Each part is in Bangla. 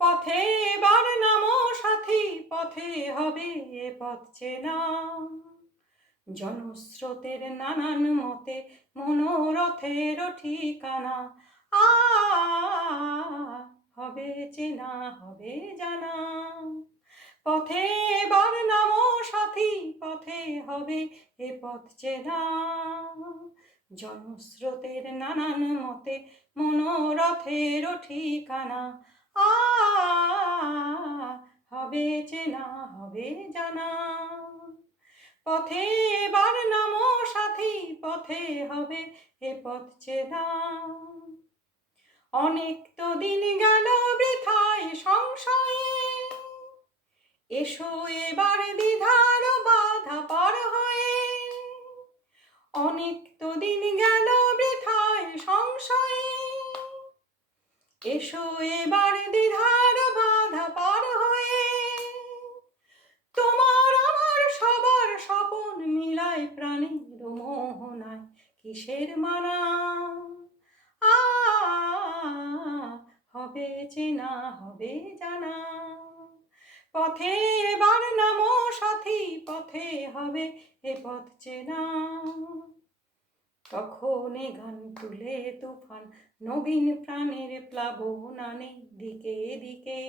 পথে এবার নামো সাথী, পথে হবে এ পথ চেনা। জনস্রোতের নানান মতে মনোরথের ঠিকানা। আ হবে চেনা, হবে জানা। পথে এবার নামো সাথী, পথে হবে এ পথ চেনা। জনস্রোতের নানান মতে মনোরথের ঠিকানা। আ হবে চেনা, হবে জানা। পথে এবার নামো সাথী, পথে হবে এ পথ চেনা। অনেক তো দিন গেল বৃথায় সংশয়ে, এসো এবার দ্বিধার বাধা পার হয়ে। অনেক তো দিন গেল বৃথায় সংশয়ে, এসো এবার দ্বিধার বাধা পার হয়ে। তোমার আমার সবার স্বপন মিলায় প্রাণের মোহনায়, কিসের মানা। আ হবে চেনা, হবে জানা। পথে এবার নামো সাথী, পথে হবে এ পথ চেনা। তখন এ গান তুলে তুফান নবীন প্রাণের প্লাবন আনে দিকে দিকে।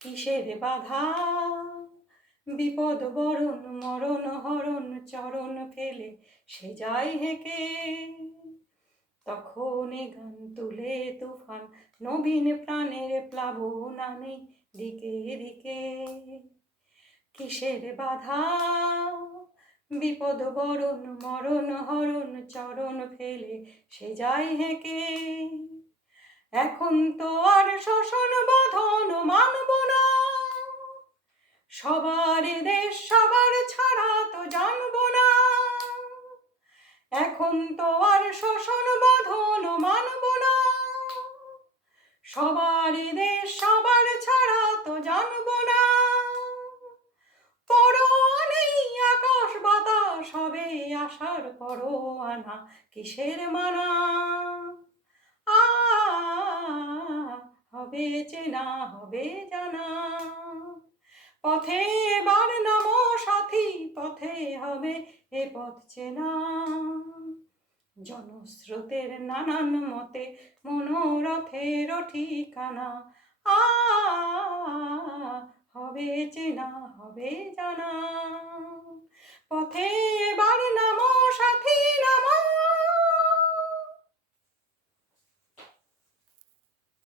কিসের বাধা, বিপদ বরণ মরণ হরণ চরণ ফেলে সে যায় হেঁকে। তখন এ গান তুলে তুফান নবীন প্রাণের প্লাবন আনে দিকে দিকে। কিসের বাধা, বিপদ বরণ মরণ হরণ চরণ ফেলে সে যায় হেঁকে। এখন তো আর শোষণ বাঁধন মানব না, সবার দেশ সবার ছাড়া তো জানবো না। এখন তো আর শোষণ বাঁধন মানব না, সবার দেশ সবার ছাড়া তো জানবো না। পরোয়া নেই আকাশ বাতাস হবে আশার পরোয়ানা, কিসের মানা। আ হবে চেনা, হবে জানা। পথে এবার নামো সাথী, পথে হবে এ পথ চেনা। জনস্রোতের নানান মতে মনোরথের ঠিকানা। আ হবে চেনা, হবে জানা। পথে এবার নামো সাথী, নামো।